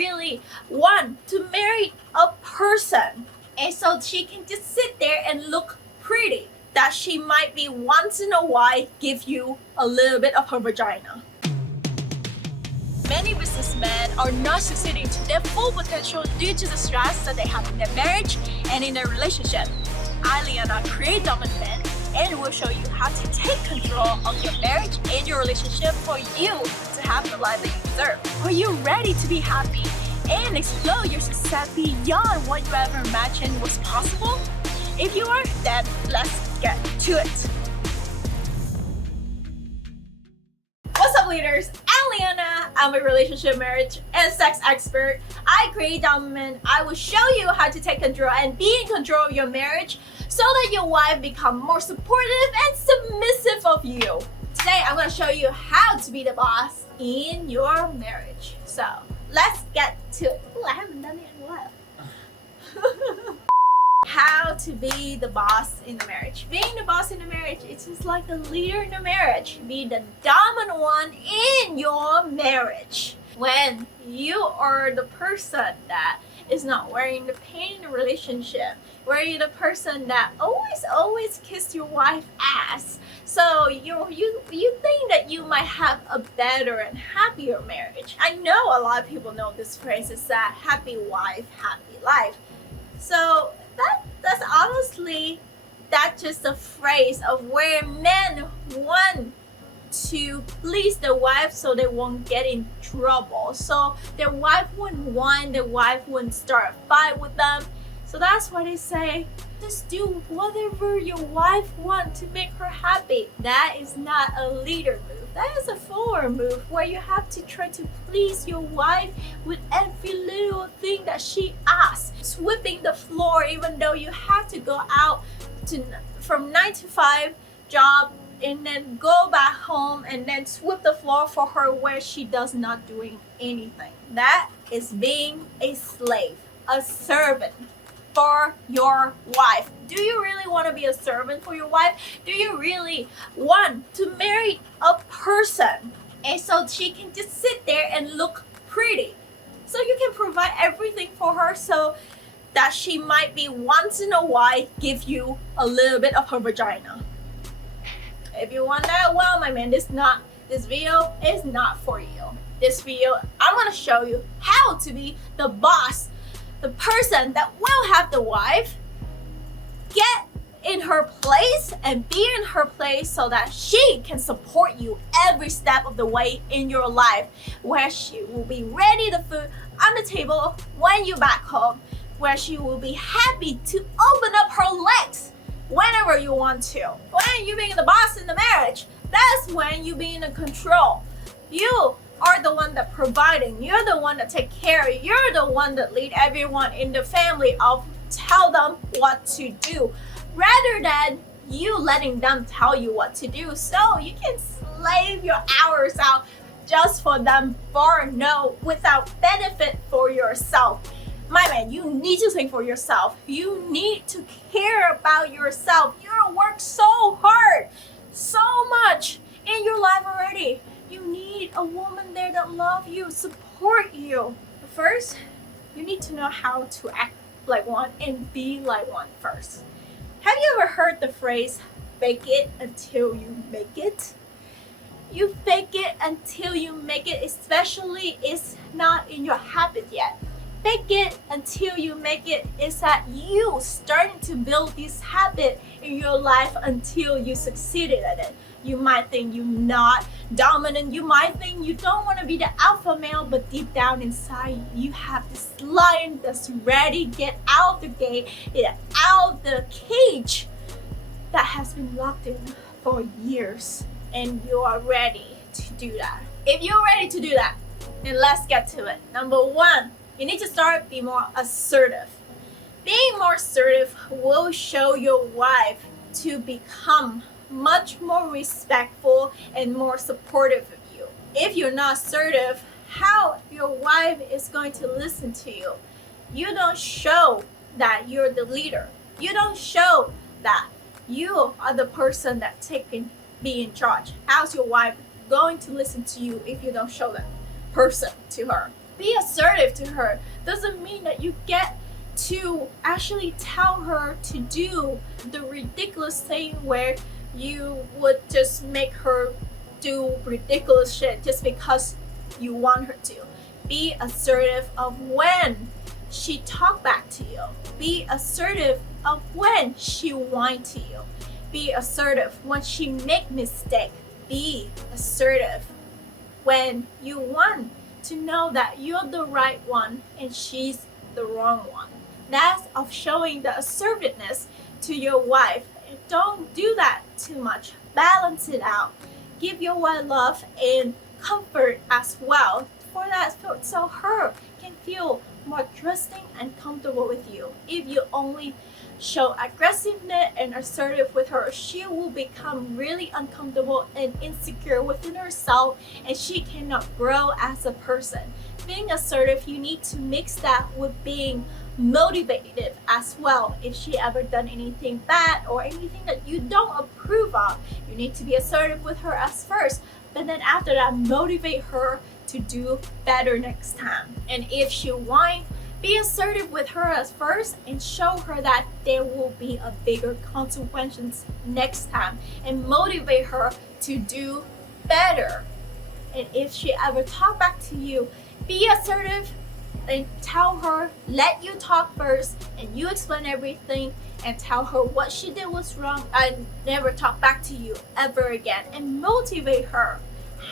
really want to marry a person and so she can just sit there and look pretty, that she might be once in a while give you a little bit of her vagina. Many businessmen are not succeeding to their full potential due to the stress that they have in their marriage and in their relationship. I, Liana, create dominant men and will show you how to take control of your marriage and your relationship for you to have the life that you deserve. Are you ready to be happy and explore your success beyond what you ever imagined was possible? If you are, then let's get to it. What's up, leaders? I'm Liana. I'm a relationship, marriage, and sex expert. I create dominant. I will show you how to take control and be in control of your marriage so that your wife becomes more supportive and submissive of you. Today, I'm going to show you how to be the boss in your marriage. So let's get to it. Ooh, I haven't done it in a while. How to be the boss in the marriage. Being the boss in the marriage, it's just like a leader in the marriage. Be the dominant one in your marriage. When you are the person that is not wearing the pain in the relationship, where you're the person that always kiss your wife's ass, so you think that you might have a better and happier marriage. I know a lot of people know this phrase is that happy wife, happy life. So that's honestly, that's just a phrase of where men want to please their wife so they won't get in trouble. So their wife wouldn't whine, their wife wouldn't start a fight with them. So that's why they say, just do whatever your wife wants to make her happy. That is not a leader move. That is a forward move where you have to try to please your wife with every little thing that she asks. Sweeping the floor even though you have to go out from 9 to 5 job and then go back home and then sweep the floor for her where she does not doing anything. That is being a slave, a servant for your wife. Do you really want to be a servant for your wife? Do you really want to marry a person and so she can just sit there and look pretty? So you can provide everything for her so that she might be once in a while give you a little bit of her vagina. If you want that, well, my man, this video is not for you. This video, I'm going to show you how to be the boss, the person that will have the wife get in her place and be in her place so that she can support you every step of the way in your life, where she will be ready to food on the table when you're back home, where she will be happy to open up her legs whenever you want to. When you being the boss in the marriage, that's when you being in control. You are the one that providing. You're the one that take care. You're the one that lead everyone in the family of tell them what to do, rather than you letting them tell you what to do. So you can slave your hours out just for them without benefit for yourself. My man, you need to think for yourself. You need to care about yourself. You work so hard, so much in your life already. You need a woman there that love you, support you. But first, you need to know how to act like one and be like one first. Have you ever heard the phrase, fake it until you make it? You fake it until you make it, especially it's not in your habit yet. Fake it until you make it is that you starting to build this habit in your life until you succeeded at it. You might think you're not dominant. You might think you don't want to be the alpha male, but deep down inside you have this lion that's ready to get out of the gate, get out of the cage that has been locked in for years, and you are ready to do that. If you're ready to do that, then let's get to it. Number one, you need to start be more assertive. Being more assertive will show your wife to become much more respectful and more supportive of you. If you're not assertive, how your wife is going to listen to you? You don't show that you're the leader. You don't show that you are the person that be in charge. How's your wife going to listen to you if you don't show that person to her? Be assertive to her. Doesn't mean that you get to actually tell her to do the ridiculous thing where you would just make her do ridiculous shit just because you want her to. Be assertive of when she talk back to you. Be assertive of when she whine to you. Be assertive when she make mistake. Be assertive when you want to know that you're the right one and she's the wrong one. That's of showing the assertiveness to your wife. Don't do that too much. Balance it out. Give your wife love and comfort as well, for that so her can feel more trusting and comfortable with you. If you only show aggressiveness and assertive with her, she will become really uncomfortable and insecure within herself, and she cannot grow as a person. Being assertive, you need to mix that with being motivated as well. If she ever done anything bad or anything that you don't approve of, you need to be assertive with her as first, but then after that, motivate her to do better next time. And if she whine, be assertive with her at first and show her that there will be a bigger consequences next time, and motivate her to do better. And if she ever talk back to you, be assertive and tell her, let you talk first and you explain everything, and tell her what she did was wrong and never talk back to you ever again, and motivate her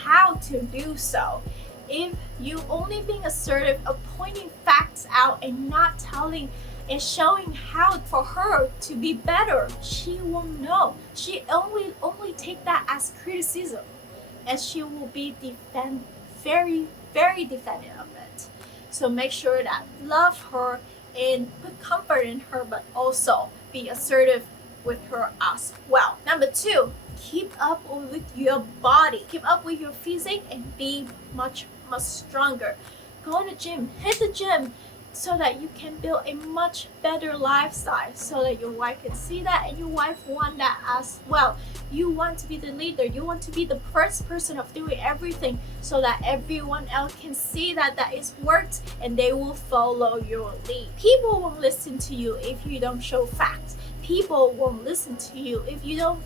how to do so. If you only being assertive of pointing facts out and not telling and showing how for her to be better, she won't know. She only take that as criticism, and she will be very defending of it. So make sure that love her and put comfort in her, but also be assertive with her as well. Number 2, keep up with your body. Keep up with your physique and be much stronger. Go to the gym, hit the gym, so that you can build a much better lifestyle, so that your wife can see that and your wife want that as well. You want to be the leader. You want to be the first person of doing everything, so that everyone else can see that is worked and they will follow your lead. People won't listen to you if you don't show facts. People won't listen to you if you don't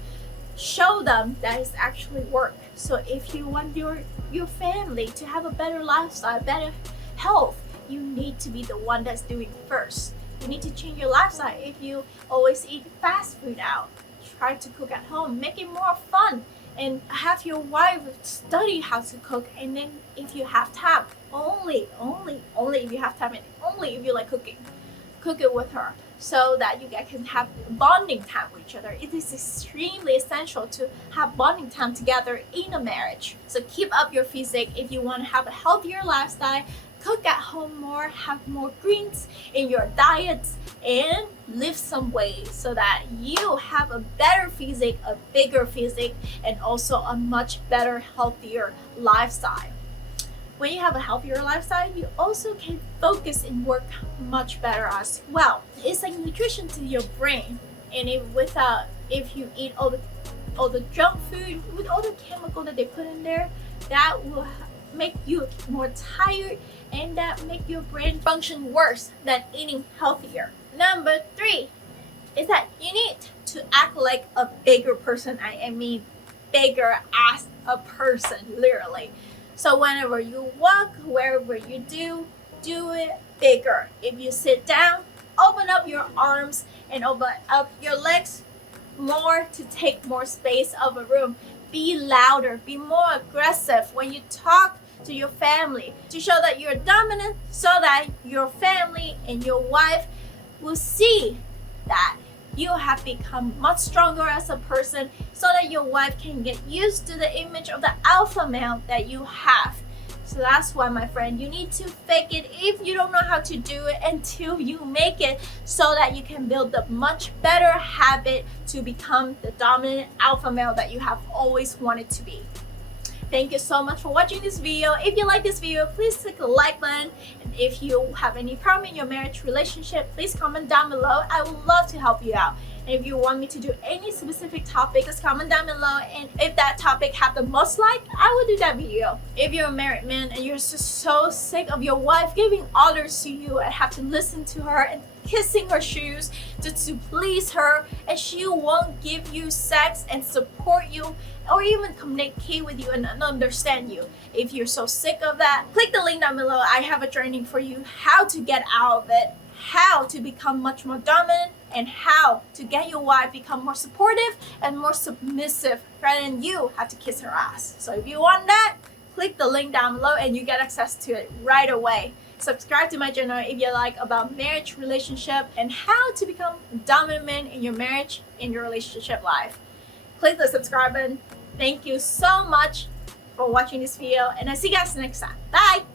show them that it's actually work. So if you want your family to have a better lifestyle, better health, you need to be the one that's doing first. You need to change your lifestyle. If you always eat fast food out, try to cook at home, make it more fun, and have your wife study how to cook. And then if you have time, only if you have time, and only if you like cooking, cook it with her, so that you guys can have bonding time with each other. It is extremely essential to have bonding time together in a marriage. So keep up your physique if you want to have a healthier lifestyle. Cook at home more, have more greens in your diets, and lift some weight so that you have a better physique, a bigger physique, and also a much better, healthier lifestyle. When you have a healthier lifestyle, you also can focus and work much better as well. It's like nutrition to your brain, and if you eat all the junk food with all the chemical that they put in there, that will make you more tired, and that make your brain function worse than eating healthier. Number 3 is that you need to act like a bigger person. I mean bigger as a person, literally. So whenever you walk, wherever you do it bigger. If you sit down, open up your arms and open up your legs more to take more space of a room. Be louder, be more aggressive when you talk to your family, to show that you're dominant, so that your family and your wife will see that you have become much stronger as a person, so that your wife can get used to the image of the alpha male that you have. So that's why, my friend, you need to fake it if you don't know how to do it until you make it, so that you can build a much better habit to become the dominant alpha male that you have always wanted to be. Thank you so much for watching this video. If you like this video, please click the like button. And if you have any problem in your marriage relationship, please comment down below. I would love to help you out. And if you want me to do any specific topic, just comment down below, and if that topic have the most like, I will do that video. If you're a married man and you're just so sick of your wife giving orders to you and have to listen to her and kissing her shoes just to please her, and she won't give you sex and support you or even communicate with you and understand you. If you're so sick of that, click the link down below. I have a training for you how to get out of it, how to become much more dominant, and how to get your wife become more supportive and more submissive rather than you have to kiss her ass. So if you want that, click the link down below and you get access to it right away. Subscribe to my channel if you like about marriage, relationship, and how to become a dominant man in your marriage, in your relationship life. Click the subscribe button. Thank you so much for watching this video, and I'll see you guys next time. Bye!